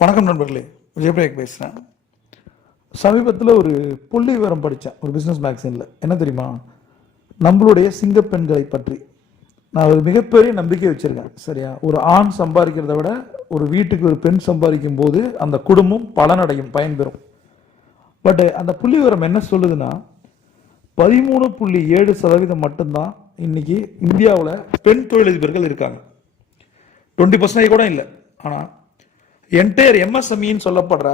வணக்கம் நண்பர்களே, விஜயபிரேக் பேசுகிறேன். சமீபத்தில் ஒரு புள்ளி விவரம் படித்தேன் ஒரு பிஸ்னஸ் மேக்சினில். என்ன தெரியுமா? நம்மளுடைய சிங்கப்பெண்களை பற்றி நான் ஒரு மிகப்பெரிய நம்பிக்கை வச்சுருக்கேன். சரியா? ஒரு ஆண் சம்பாதிக்கிறத விட ஒரு வீட்டுக்கு ஒரு பெண் சம்பாதிக்கும் போது அந்த குடும்பம் பலனடையும், பயன்பெறும். பட் அந்த புள்ளி விவரம் என்ன சொல்லுதுன்னா, 13.7% மட்டும்தான் இன்னைக்கு இந்தியாவில் பெண் தொழிலதிபர்கள் இருக்காங்க. 20% கூட இல்லை. ஆனால் என்டையர் எம்எஸ்எம்இன்னு சொல்லப்படுற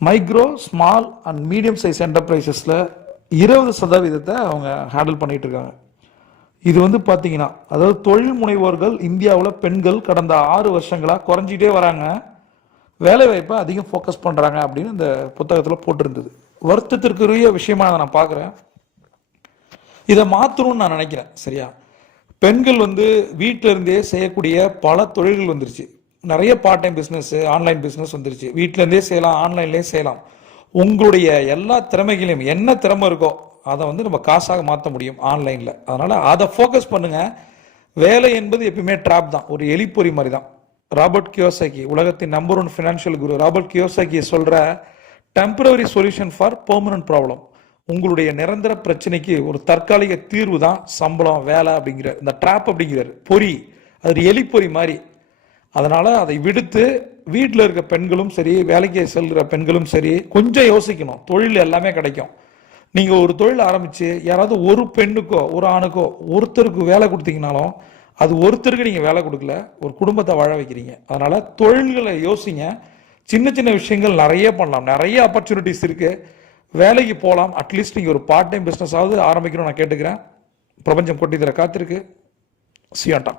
micro small and medium size என்டர்பிரைசஸில் 20% அவங்க ஹேண்டில் பண்ணிட்டு இருக்காங்க. இது பார்த்தீங்கன்னா, அதாவது தொழில் முனைவோர்கள் இந்தியாவில் பெண்கள் கடந்த 6 வருஷங்களாக குறைஞ்சிட்டே வராங்க, வேலை வாய்ப்பை அதிகம் ஃபோக்கஸ் பண்ணுறாங்க அப்படின்னு இந்த புத்தகத்தில் போட்டிருந்தது. வருத்தத்திற்குரிய விஷயமா அதை நான் பார்க்குறேன். இதை மாற்றணும்னு நான் நினைக்கிறேன். சரியா? பெண்கள் வீட்டில இருந்தே செய்யக்கூடிய பல தொழில்கள் வந்துருச்சு. நிறைய part time business, online business வந்துருச்சு. வீட்டிலேருந்தே செய்யலாம், ஆன்லைன்லேயே செய்யலாம். உங்களுடைய எல்லா திறமைகளையும், என்ன திறமை இருக்கோ அதை நம்ம காசாக மாற்ற முடியும் ஆன்லைனில். அதனால் அதை ஃபோக்கஸ் பண்ணுங்கள். வேலை என்பது எப்பயுமே ட்ராப் தான், ஒரு எலிப்பொறி மாதிரி தான். ராபர்ட் கியோசாகி, உலகத்தின் நம்பர் 1 ஃபினான்ஷியல் குரு ராபர்ட் கியோசாகி சொல்கிற temporary solution for permanent problem, உங்களுடைய நிரந்தர பிரச்சனைக்கு ஒரு தற்காலிக தீர்வு தான் சம்பளம், வேலை அப்படிங்கிற இந்த ட்ராப் அப்படிங்கிறார். பொறி, அது எலிப்பொறி மாதிரி. அதனால் அதை விடுத்து வீட்டில் இருக்க பெண்களும் சரி, வேலைக்கு செல்கிற பெண்களும் சரி, கொஞ்சம் யோசிக்கணும். தொழில் எல்லாமே கிடைக்கும். நீங்கள் ஒரு தொழில் ஆரம்பித்து யாராவது ஒரு பெண்ணுக்கோ ஒரு ஆணுக்கோ ஒருத்தருக்கு வேலை கொடுத்தீங்கனாலும் அது ஒருத்தருக்கு நீங்கள் வேலை கொடுக்கல, ஒரு குடும்பத்தை வாழ வைக்கிறீங்க. அதனால் தொழில்களை யோசிங்க. சின்ன சின்ன விஷயங்கள் நிறைய பண்ணலாம், நிறைய ஆப்பர்ச்சுனிட்டிஸ் இருக்குது. வேலைக்கு போகலாம். அட்லீஸ்ட் நீங்கள் ஒரு பார்ட் டைம் பிஸ்னஸாவது ஆரம்பிக்கணும்னு நான் கேட்டுக்கிறேன். பிரபஞ்சம் கொட்டி தர காத்திருக்கு. சியாண்டா.